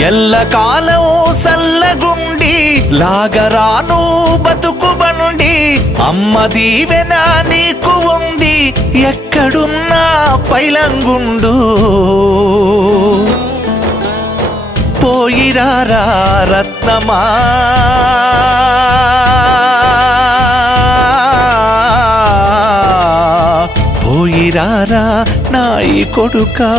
ఎల్లకాలం సల్లగుండి లాగరాను బతుకు బండి అమ్మ దీవెన నీకు ఉంది ఎక్కడున్నా పైలంగుండు పోయిరారా రత్నమా పోయిరారా నాయి కొడుకా